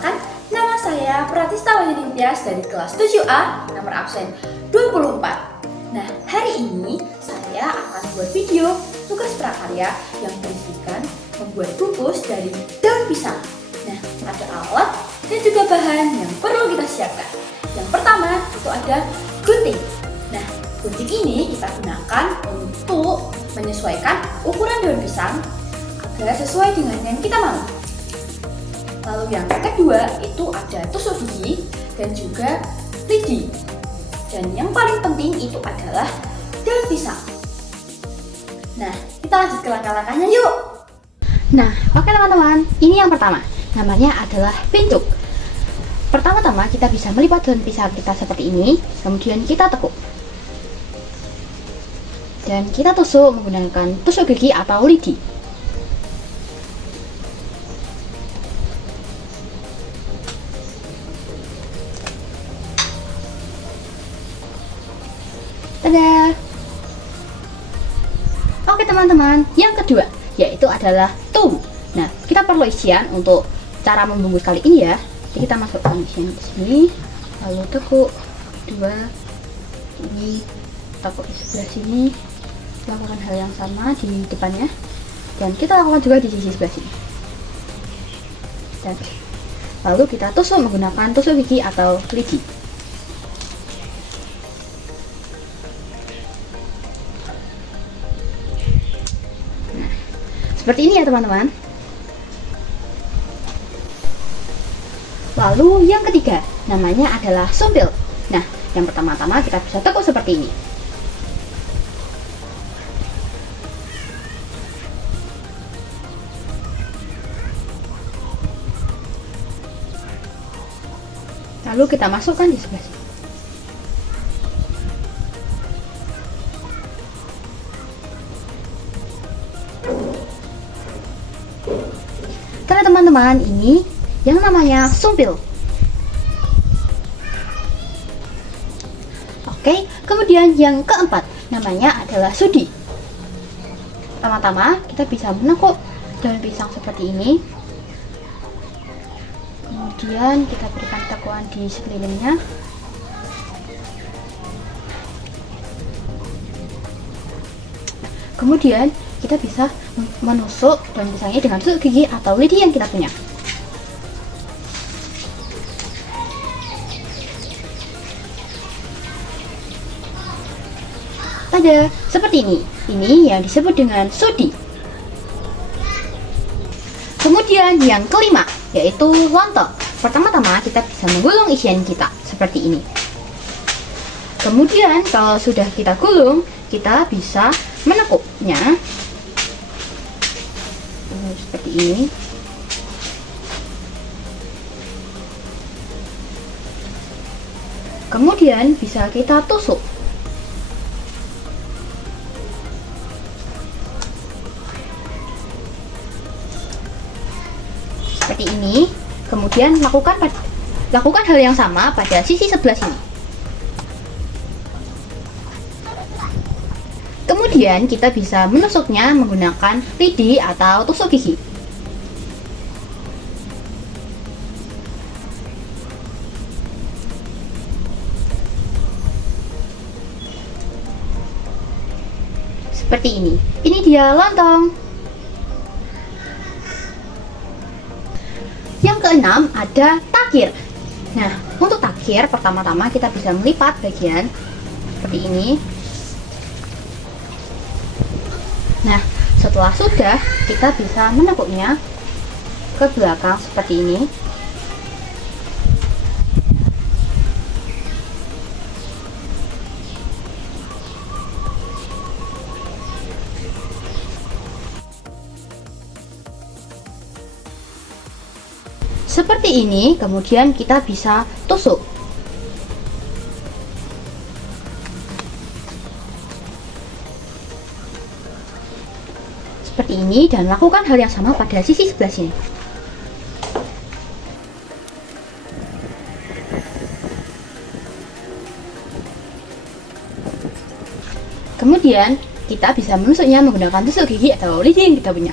Perkenalkan, nama saya Pratista Wahyudi Tias dari kelas 7A, nomor absen 24. Nah, hari ini saya akan buat video tugas prakarya yang berisikan membuat bungkus dari daun pisang. Nah, ada alat dan juga bahan yang perlu kita siapkan. Yang pertama itu ada gunting. Nah, gunting ini kita gunakan untuk menyesuaikan ukuran daun pisang agar sesuai dengan yang kita mau. Lalu yang kedua itu ada tusuk gigi dan juga lidi. Dan yang paling penting itu adalah daun pisang. Nah, kita lanjut ke langkah-langkahnya yuk. Nah, oke teman-teman, ini yang pertama, namanya adalah pincuk. Pertama-tama kita bisa melipat daun pisang kita seperti ini, kemudian kita tekuk. Dan kita tusuk menggunakan tusuk gigi atau lidi. Tada! Oke teman-teman, yang kedua yaitu adalah tum. Nah, kita perlu isian untuk cara membungkus kali ini ya. Jadi kita masukkan isian ke sini, lalu tekuk dua, ini tekuk di sebelah sini, lakukan hal yang sama di depannya, dan kita lakukan juga di sisi sebelah sini. Dan lalu kita tusuk menggunakan tusuk gigi atau lidi. Seperti ini ya teman-teman. Lalu yang ketiga, namanya adalah sumpil. Nah, yang pertama-tama kita bisa tekuk seperti ini. Lalu kita masukkan di sebelah sini. Karena teman-teman, ini yang namanya sumpil. Oke, kemudian yang keempat namanya adalah sudi. Pertama-tama kita bisa menekuk daun pisang seperti ini. Kemudian kita berikan tekuan di sekelilingnya. Kemudian kita bisa menusuk daun pisangnya dengan tusuk gigi atau lidi yang kita punya. Tada, seperti ini. Ini yang disebut dengan sudi. Kemudian yang kelima yaitu lontong. Pertama-tama kita bisa menggulung isian kita seperti ini. Kemudian kalau sudah kita gulung, kita bisa menekuknya seperti ini. Kemudian bisa kita tusuk. Seperti ini. Kemudian lakukan hal yang sama pada sisi sebelah sini. Kemudian kita bisa menusuknya menggunakan lidi atau tusuk gigi. Seperti ini. Ini dia lontong. Yang keenam ada takir. Nah, untuk takir pertama-tama kita bisa melipat bagian seperti ini. Nah, setelah sudah, kita bisa menekuknya ke belakang seperti ini. Seperti ini, kemudian kita bisa tusuk. Seperti ini, dan lakukan hal yang sama pada sisi sebelah sini. Kemudian kita bisa menusuknya menggunakan tusuk gigi atau lidi yang kita punya.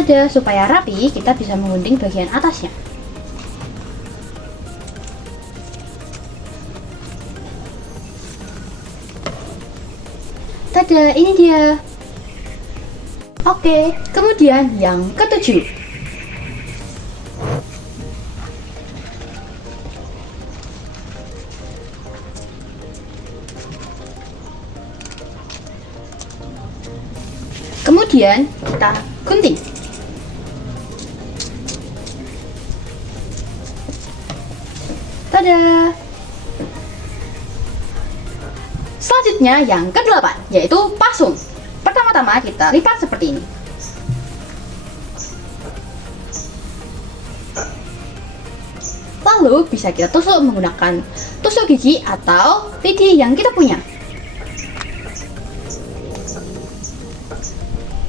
saja supaya rapi, kita bisa menggunting bagian atasnya. Tada, ini dia. Oke, kemudian yang ketujuh. Kemudian kita gunting. Tada. Selanjutnya yang ke-8, yaitu pasung. Pertama-tama kita lipat seperti ini. Lalu bisa kita tusuk menggunakan tusuk gigi atau lidi yang kita punya.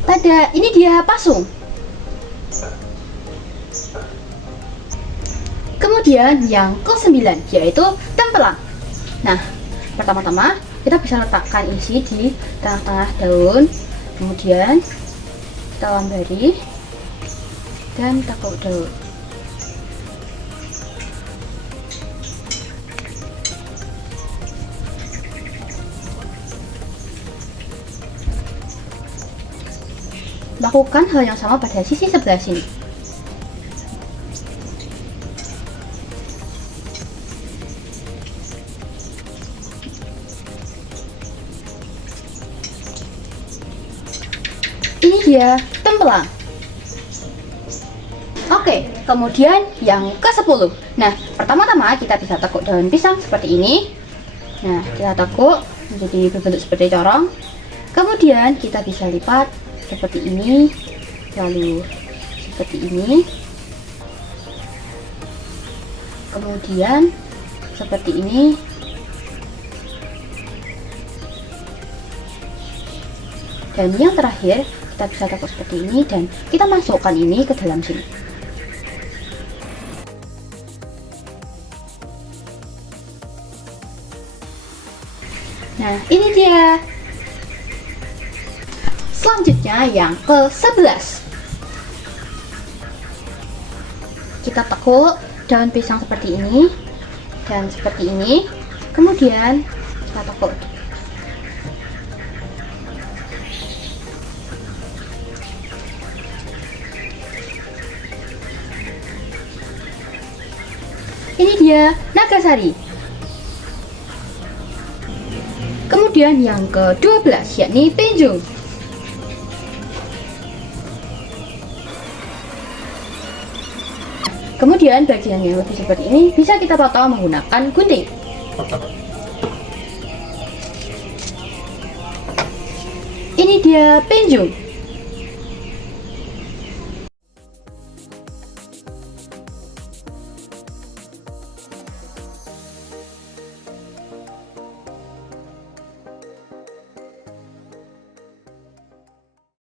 Tada, ini dia pasung. Kemudian yang ke-9, yaitu tempelang. Nah, pertama-tama kita bisa letakkan isi di tengah-tengah daun, kemudian kita lambari dan tekuk daun. Lakukan hal yang sama pada sisi sebelah sini. Ini dia tempelang. Oke, kemudian yang ke-10. Nah, pertama-tama kita bisa tekuk daun pisang seperti ini. Nah, kita tekuk menjadi berbentuk seperti corong. Kemudian kita bisa lipat seperti ini, lalu seperti ini, kemudian seperti ini, dan yang terakhir kita bisa tekuk seperti ini dan kita masukkan ini ke dalam sini. Nah, ini dia. Selanjutnya yang ke-11. Kita tekuk daun pisang seperti ini dan seperti ini. Kemudian kita tekuk. Ini dia nagasari. Kemudian yang ke-12, yakni penjung. Kemudian bagian yang lebih seperti ini bisa kita potong menggunakan gunting. Ini dia penjung.